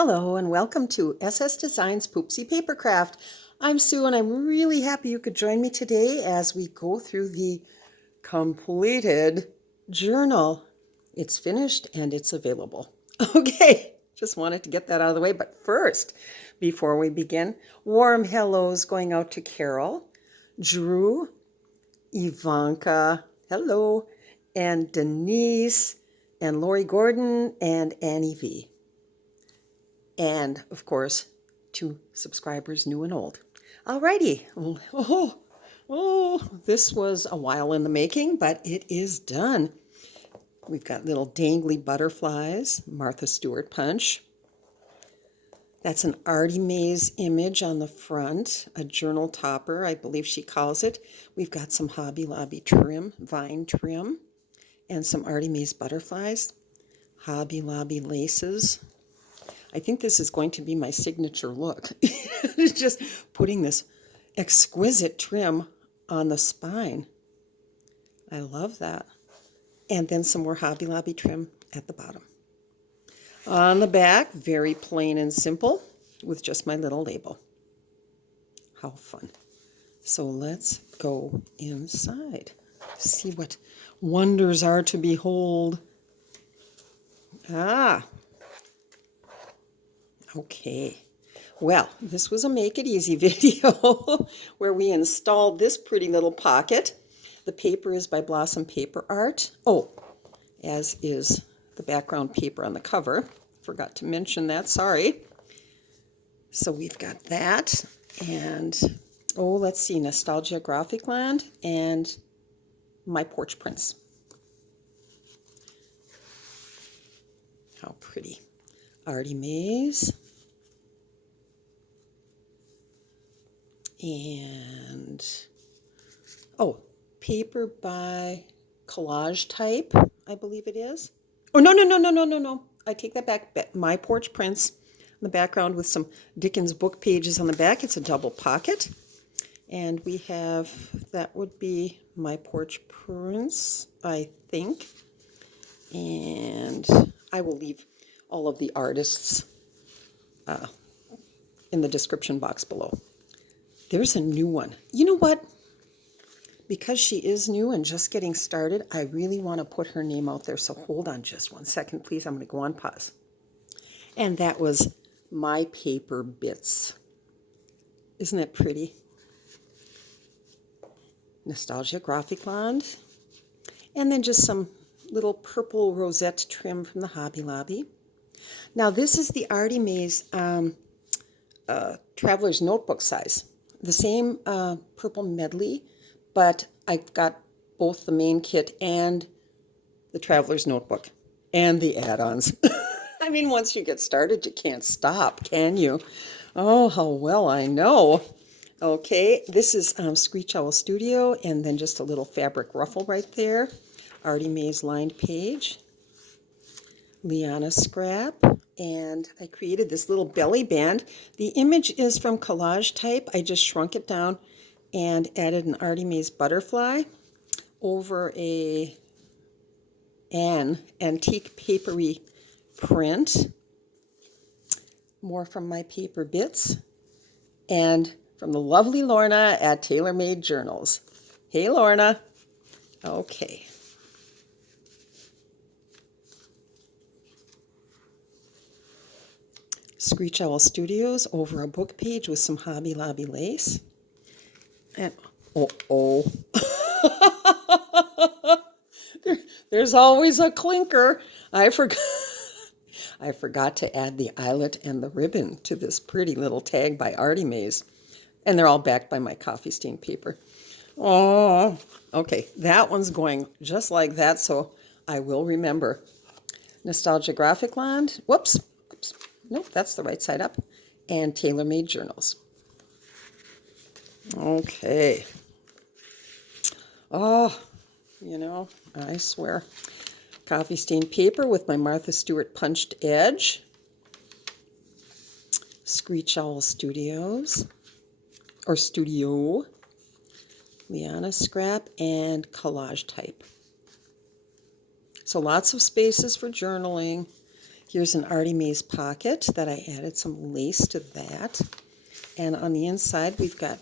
Hello and welcome to SS Designs Poopsie Papercraft. I'm Sue and I'm really happy you could join me today as we go through the completed journal. It's finished and it's available. Okay, just wanted to get that out of the way. But first, before we begin, warm hellos going out to Carol, Drew, Ivanka, hello, and Denise, and Lori Gordon, and Annie V. And, of course, to subscribers new and old. Alrighty. This was a while in the making, but it is done. We've got little dangly butterflies, Martha Stewart punch. That's an Artymaze image on the front, a journal topper, I believe she calls it. We've got some Hobby Lobby trim, vine trim, and some Artymaze butterflies, Hobby Lobby laces. I think this is going to be my signature look. It's just putting this exquisite trim on the spine. I love that. And then some more Hobby Lobby trim at the bottom. On the back, very plain and simple with just my little label. How fun. So let's go inside. See what wonders are to behold. Okay, well, this was a Make It Easy video where we installed this pretty little pocket. The paper is by BlossomPaperArt. Oh, as is the background paper on the cover. Forgot to mention that, sorry. So we've got that, and let's see, Nostalgia Graphic Land and MyPorchPrints. How pretty. Artymaze. And, paper by CollageType, I believe it is. Oh, no. I take that back. MyPorchPrints in the background with some Dickens book pages on the back. It's a double pocket. And we have, that would be MyPorchPrints, I think. And I will leave all of the artists in the description box below. There's a new one. You know what? Because she is new and just getting started, I really want to put her name out there. So hold on just 1 second, please. I'm going to go on pause. And that was MyPaperBits. Isn't it pretty? Nostalgia Graphic Land. And then just some little purple rosette trim from the Hobby Lobby. Now this is the Artymaze Traveler's Notebook size. The same purple medley, but I've got both the main kit and the Traveler's Notebook and the add-ons. I mean, once you get started, you can't stop, can you? Oh, how well I know. Okay, this is ScreechOwlStudio, and then just a little fabric ruffle right there. Artymaze lined page. LianaScrap, and I created this little belly band. The image is from CollageType. I just shrunk it down and added an Artymaze butterfly over an AntiquePaperie print. More from MyPaperBits and from the lovely Lorna at TaylorMadeJournals. Hey, Lorna. Okay. ScreechOwlStudios over a book page with some Hobby Lobby lace. And there's always a clinker. I forgot to add the eyelet and the ribbon to this pretty little tag by Artymaze. And they're all backed by my coffee stain paper. Oh, okay. That one's going just like that, so I will remember. Nostalgia Graphic Land. Whoops. Nope, that's the right side up. And TaylorMadeJournals. Okay. Oh, I swear. Coffee stained paper with my Martha Stewart punched edge. ScreechOwlStudios. Or Studio. LianaScrap and CollageType. So lots of spaces for journaling. Here's an Artymaze pocket that I added some lace to that. And on the inside, we've got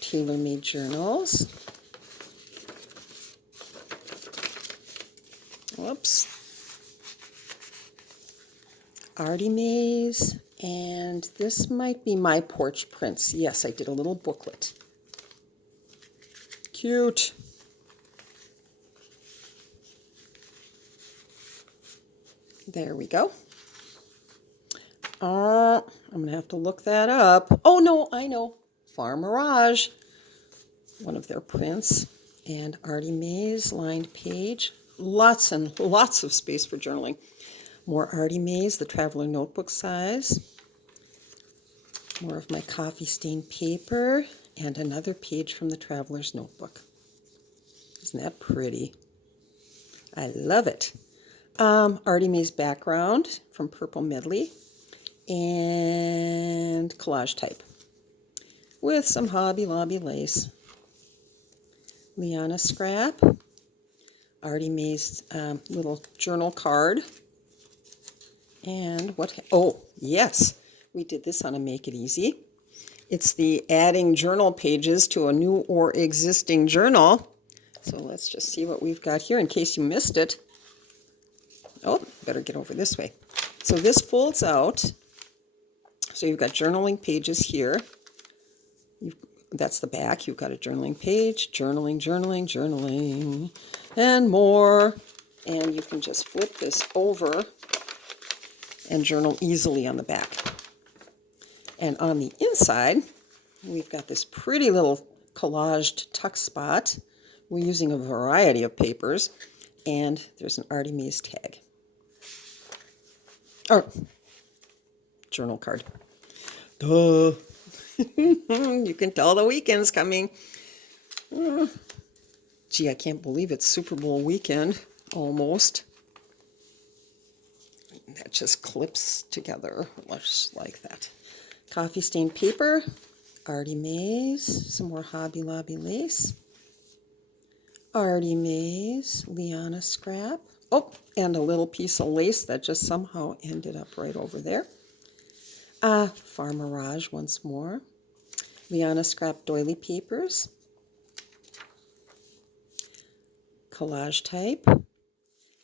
TaylorMadeJournals. Whoops. Artymaze, and this might be MyPorchPrints. Yes, I did a little booklet. Cute. There we go. I'm going to have to look that up. Oh, no, I know. FarMirage, one of their prints. And Artymaze, lined page. Lots and lots of space for journaling. More Artymaze, the Traveler Notebook size. More of my coffee stained paper. And another page from the Traveler's Notebook. Isn't that pretty? I love it. Artymaze background from Purple Medley. And CollageType with some Hobby Lobby lace. LianaScrap. Artymaze little journal card. And what? Oh, yes. We did this on a Make It Easy. It's the adding journal pages to a new or existing journal. So let's just see what we've got here in case you missed it. Oh, better get over this way. So this folds out. So you've got journaling pages here. That's the back. You've got a journaling page, journaling, journaling, journaling, and more. And you can just flip this over and journal easily on the back. And on the inside, we've got this pretty little collaged tuck spot. We're using a variety of papers. And there's an Artymaze tag. Oh, journal card. Duh. You can tell the weekend's coming. Gee, I can't believe it's Super Bowl weekend, almost. That just clips together, just like that. Coffee stained paper, Artymaze, some more Hobby Lobby lace. Artymaze, LianaScrap. Oh, and a little piece of lace that just somehow ended up right over there. FarMirage once more. LianaScrap doily papers. CollageType.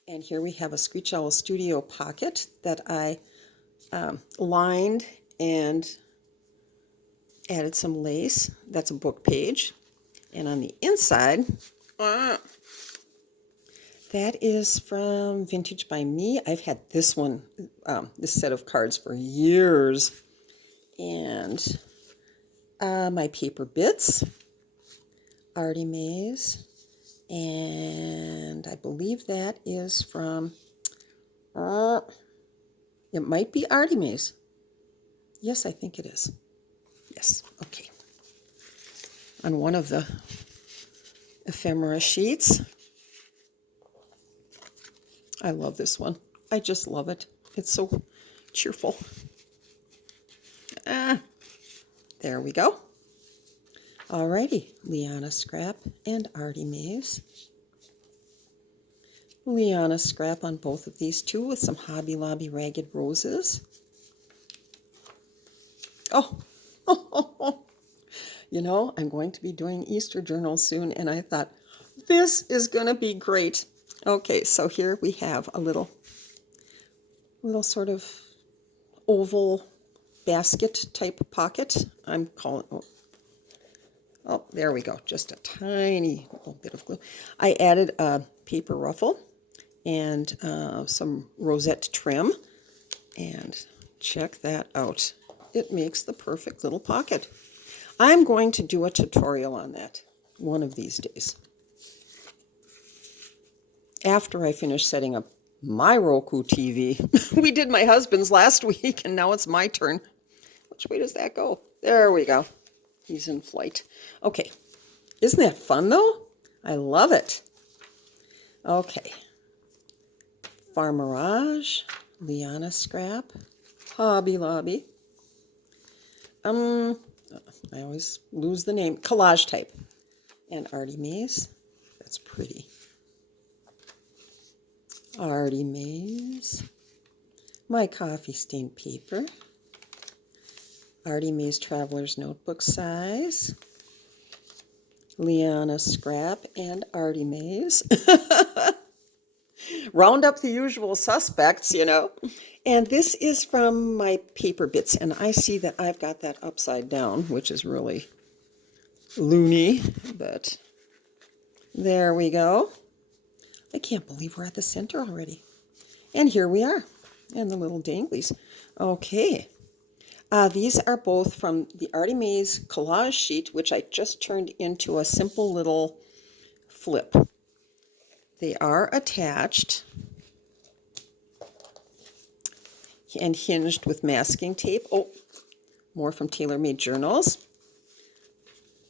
And here we have a ScreechOwlStudio pocket that I lined and added some lace. That's a book page. And on the inside, that is from VintageByMe. I've had this one, this set of cards for years. And MyPaperBits, Artymaze, and I believe that is from, it might be Artymaze. Yes, I think it is. Yes, okay. On one of the ephemera sheets. I love this one. I just love it. It's so cheerful. There we go. Alrighty, LianaScrap and Artymaze. LianaScrap on both of these two with some Hobby Lobby Ragged Roses. Oh, you know, I'm going to be doing Easter journals soon, and I thought, this is going to be great. Okay, so here we have a little sort of oval basket type pocket. I'm calling, oh, there we go. Just a tiny little bit of glue. I added a paper ruffle and some rosette trim, and check that out. It makes the perfect little pocket. I'm going to do a tutorial on that one of these days. After I finish setting up my Roku TV. We did my husband's last week, and now it's my turn. Which way does that go? There we go. He's in flight. Okay. Isn't that fun, though? I love it. Okay. FarMirage, LianaScrap, Hobby Lobby. I always lose the name. CollageType and Artymaze. That's pretty. Artymaze. my coffee stained paper, Artymaze Traveler's Notebook size, LianaScrap, and Artymaze. Round up the usual suspects, you know. And this is from MyPaperBits, and I see that I've got that upside down, which is really loony, but there we go. I can't believe we're at the center already. And here we are, and the little danglies. Okay. These are both from the Artymaze collage sheet, which I just turned into a simple little flip. They are attached and hinged with masking tape. Oh, more from TaylorMadeJournals.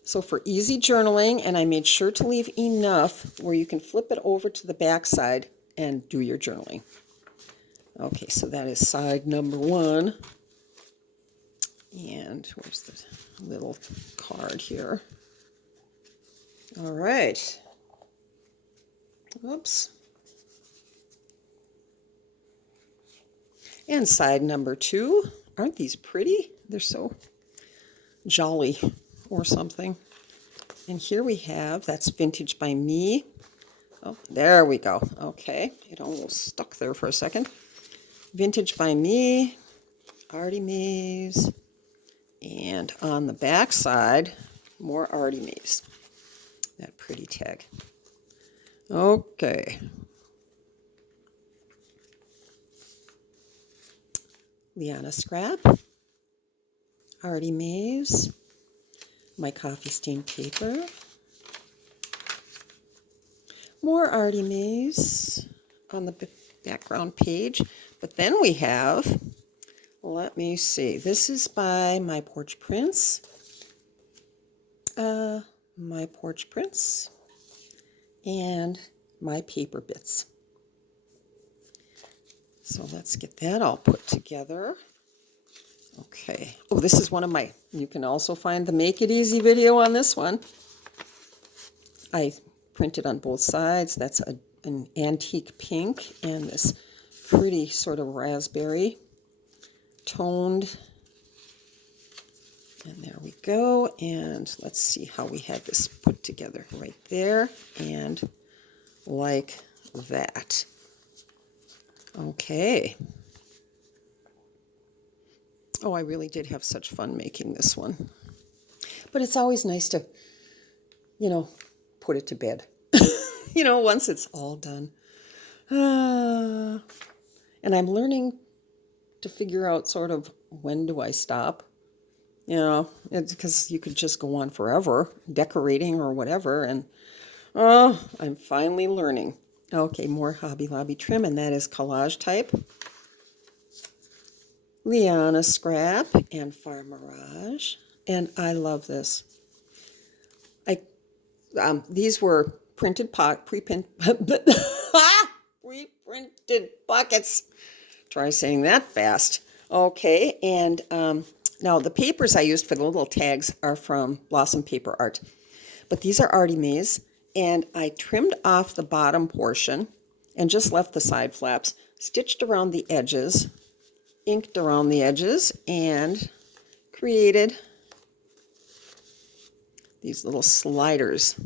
So for easy journaling, and I made sure to leave enough where you can flip it over to the back side and do your journaling. Okay, so that is side number 1. And where's the little card here? All right. Oops. And side number 2. Aren't these pretty? They're so jolly or something. And here we have, that's VintageByMe. Oh, there we go. Okay, it almost stuck there for a second. VintageByMe, Artymaze, and on the back side, more Artymaze. That pretty tag. Okay. LianaScrap, Artymaze, my coffee stained paper, more Artymaze on the background page. But then we have, let me see, this is by MyPorchPrints, MyPorchPrints, and MyPaperBits. So let's get that all put together. Okay. Oh, this is one of my, you can also find the Make It Easy video on this one. I printed on both sides. That's an antique pink and this pretty sort of raspberry toned. And there we go. And let's see how we had this put together right there. And like that. Okay. Oh, I really did have such fun making this one. But it's always nice to, you know, put it to bed. You know, once it's all done. And I'm learning to figure out sort of when do I stop. You know, it's because you could just go on forever decorating or whatever. And I'm finally learning. Okay, more Hobby Lobby trim, and that is CollageType, LianaScrap, and FarMirage. And I love this. These were printed pre-printed pockets. Try saying that fast. Okay, and now the papers I used for the little tags are from BlossomPaperArt, but these are Artymaze. And I trimmed off the bottom portion and just left the side flaps, stitched around the edges, inked around the edges, and created these little sliders.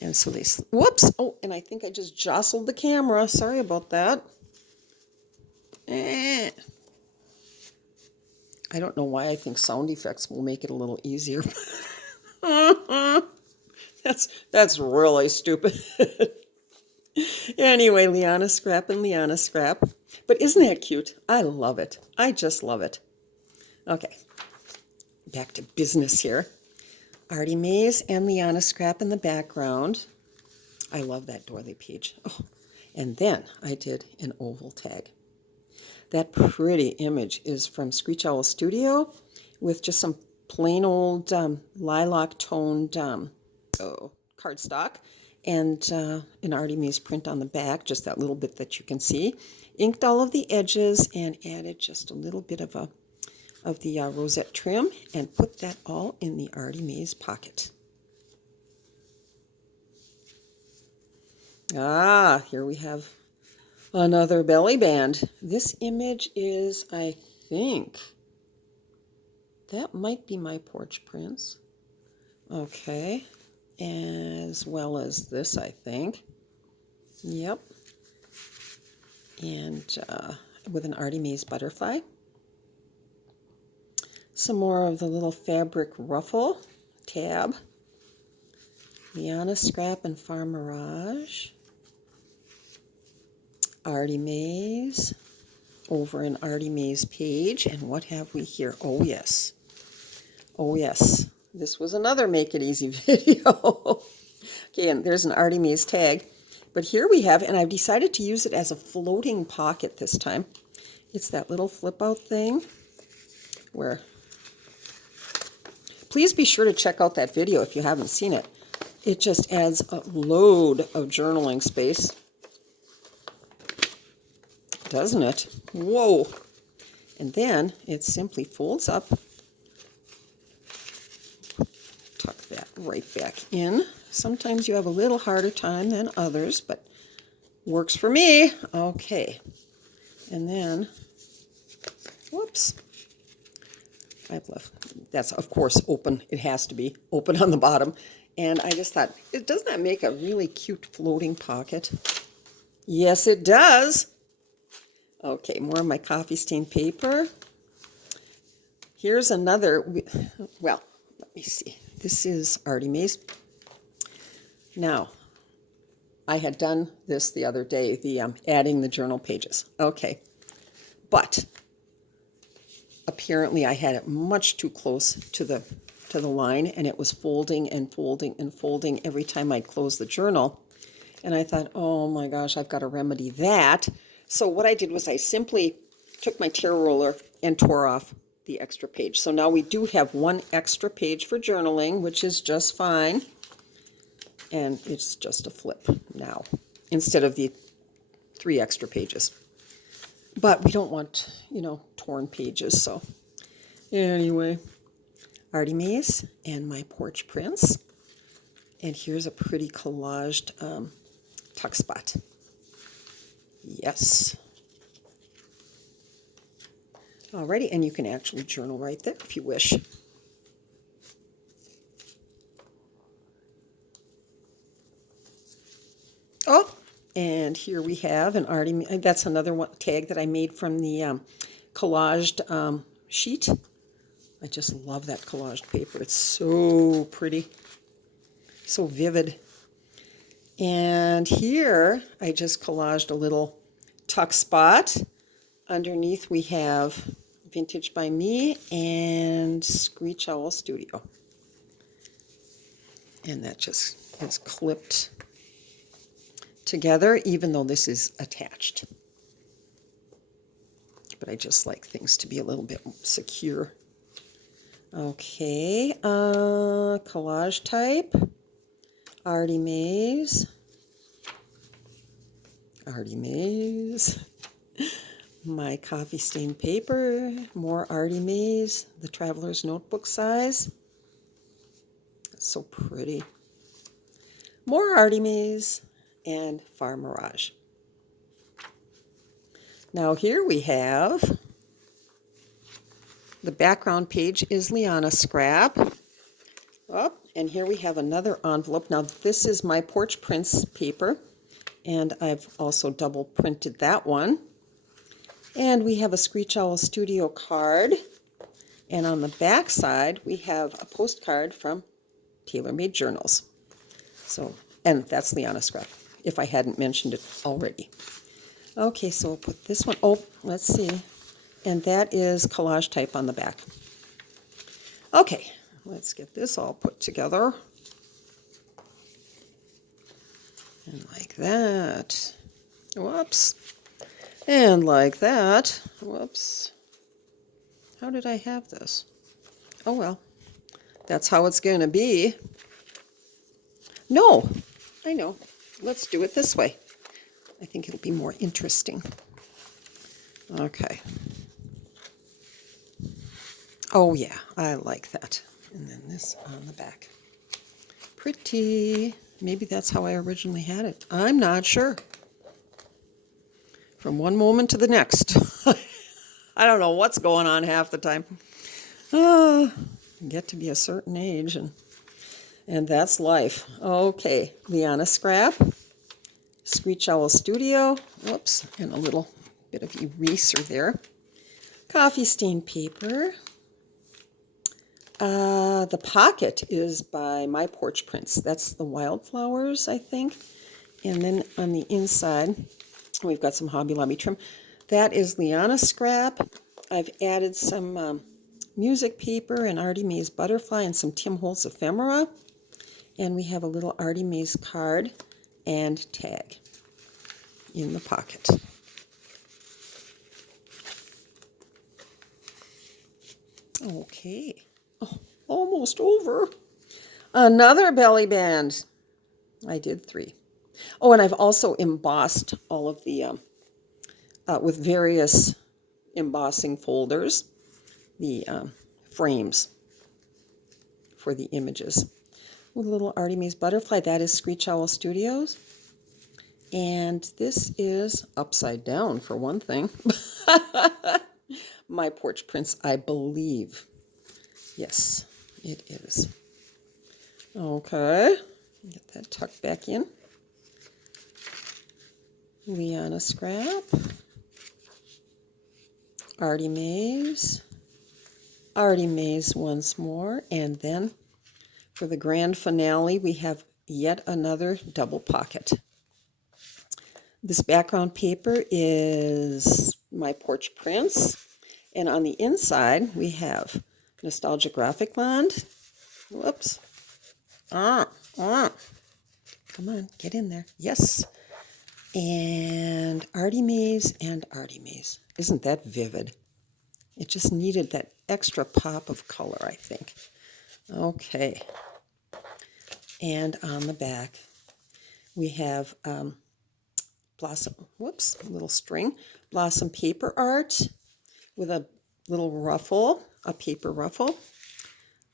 And so they, whoops, oh, and I think I just jostled the camera. Sorry about that. I don't know why I think sound effects will make it a little easier. That's really stupid. Anyway, LianaScrap and LianaScrap. But isn't that cute? I love it. I just love it. Okay, back to business here. Artymaze and LianaScrap in the background. I love that doily page. Oh, and then I did an oval tag. That pretty image is from ScreechOwlStudio with just some plain old lilac toned cardstock and an Artymaze print on the back, just that little bit that you can see. Inked all of the edges and added just a little bit of the rosette trim and put that all in the Artymaze pocket. Here we have Another belly band. This image is, I think, that might be my Porch Prints. Okay. As well as this, I think. Yep. And with an Artymaze butterfly. Some more of the little fabric ruffle tab. LianaScrap and FarMirage. Artymaze. Over an Artymaze page. And what have we here? Oh, yes. Oh, yes. This was another Make It Easy video. Okay, and there's an Artymaze tag. But here we have, and I've decided to use it as a floating pocket this time. It's that little flip out thing where, please be sure to check out that video if you haven't seen it. It just adds a load of journaling space, doesn't it? Whoa. And then it simply folds up. Tuck that right back in. Sometimes you have a little harder time than others, but works for me. Okay. And then, whoops. I've left, that's of course open. It has to be open on the bottom. And I just thought, doesn't that make a really cute floating pocket? Yes, it does. Okay, more of my coffee stained paper. Here's another, well, let me see. This is Artymaze. Now, I had done this the other day, the adding the journal pages. Okay, but apparently I had it much too close to the line, and it was folding and folding and folding every time I'd close the journal. And I thought, oh my gosh, I've got to remedy that. So what I did was I simply took my tear roller and tore off the extra page. So now we do have one extra page for journaling, which is just fine. And it's just a flip now instead of the 3 extra pages. But we don't want, torn pages. So anyway, Artymaze and my Porch Prints. And here's a pretty collaged tuck spot. Yes. Alrighty, and you can actually journal right there if you wish. Oh, and here we have an Artymaze. That's another one tag that I made from the collaged sheet. I just love that collaged paper. It's so pretty, so vivid. And here I just collaged a little tuck spot. Underneath we have VintageByMe and ScreechOwlStudio. And that just is clipped together, even though this is attached. But I just like things to be a little bit secure. Okay, CollageType, Artymaze, my coffee stained paper, more Artymaze, the Traveler's Notebook size. That's so pretty. More Artymaze and FarMirage. Now here we have, the background page is LianaScrap. Oh, and here we have another envelope. Now this is my Porch Prints paper, and I've also double printed that one. And we have a ScreechOwlStudio card. And on the back side, we have a postcard from TaylorMadeJournals. So, and that's LianaScrap, if I hadn't mentioned it already. Okay, so we'll put this one, oh, let's see. And that is CollageType on the back. Okay, let's get this all put together. And like that. Whoops. And like that. Whoops. How did I have this? Oh, well. That's how it's going to be. No, I know. Let's do it this way. I think it'll be more interesting. Okay. Oh, yeah, I like that. And then this on the back. Pretty. Maybe that's how I originally had it. I'm not sure. from one moment to the next. I don't know what's going on half the time. Get to be a certain age, and that's life. Okay, LianaScrap, ScreechOwlStudio, whoops, and a little bit of eraser there. Coffee stain paper. The pocket is by MyPorchPrints. That's the wildflowers, I think. And then on the inside, we've got some Hobby Lobby trim. That is LianaScrap. I've added some music paper and Artymaze butterfly and some Tim Holtz ephemera. And we have a little Artymaze card and tag in the pocket. Okay. Oh, almost over. Another belly band. I did 3. Oh, and I've also embossed all of the, with various embossing folders, the frames for the images. With a little Artymaze butterfly, that is ScreechOwlStudios. And this is upside down, for one thing. MyPorchPrints, I believe. Yes, it is. Okay, get that tucked back in. LianaScrap, Artymaze, Artymaze once more, and then for the grand finale, we have yet another double pocket. This background paper is MyPorchPrints, and on the inside, we have Nostalgia Graphic Bond. Whoops. Come on, get in there. Yes. And Artymaze and Artymaze. Isn't that vivid? It just needed that extra pop of color, I think. Okay. And on the back, we have little string, BlossomPaperArt with a little ruffle, a paper ruffle.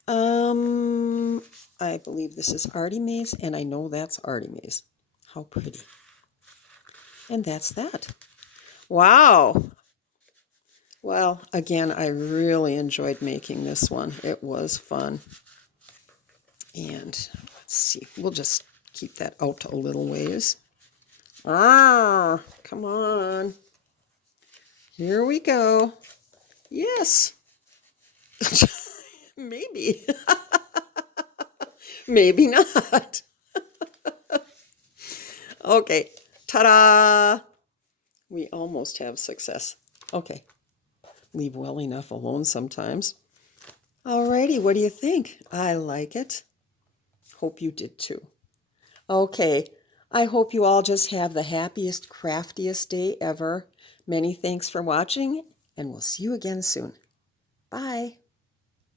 I believe this is Artymaze, and I know that's Artymaze. How pretty. And that's that. Wow. Well, again, I really enjoyed making this one. It was fun. And let's see, we'll just keep that out a little ways. Come on. Here we go. Yes. Maybe. Maybe not. Okay. Ta-da! We almost have success. Okay. Leave well enough alone sometimes. Alrighty, what do you think? I like it. Hope you did too. Okay. I hope you all just have the happiest, craftiest day ever. Many thanks for watching, and we'll see you again soon. Bye.